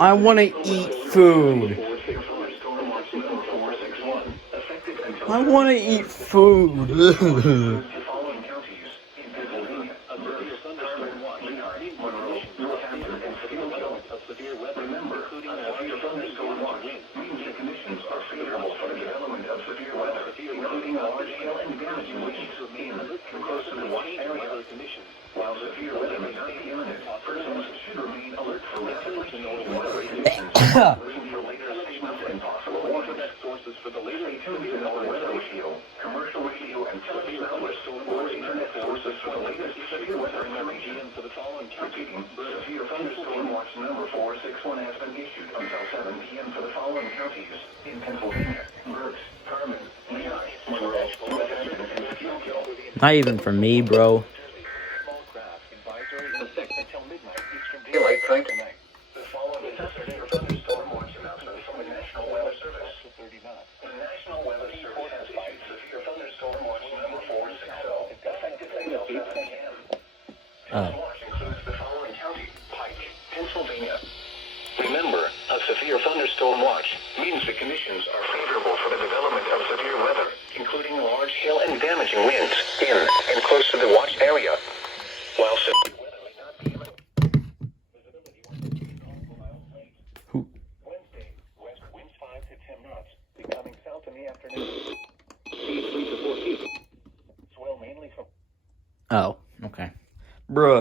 I want to eat food. I want to eat food. While severe weather may not be imminent, persons should remain alert for rapidly changing weather conditions. Listen for later statements and possible warnings. Sources for the latest Stay tuned to our weather radio, commercial radio, and television outlets, or internet sources for the latest severe weather information. For the following repeating, severe thunderstorm watch number 461 has been issued until 7 p.m. for the following counties in Pennsylvania: Berks, Carmen, Lehigh, Monroe, West Hampton, and Schuylkill. Not even for me, bro. Daylight time tonight. The following is a severe thunderstorm watch announcement from the National Weather Service. The National Weather Service has issued severe thunderstorm watch number 460, effective until 7 p.m. This watch includes the following counties: Pike, Pennsylvania. Remember, a severe thunderstorm watch means the conditions are favorable for the development of severe weather, including large hail and damaging winds in and close to the watch area. While severe weather may not be imminent, Who? Wednesday, west winds 5 to 10 knots, becoming south in the afternoon. Speed 3 to 4 feet. Swell mainly from Oh, okay. Bruh.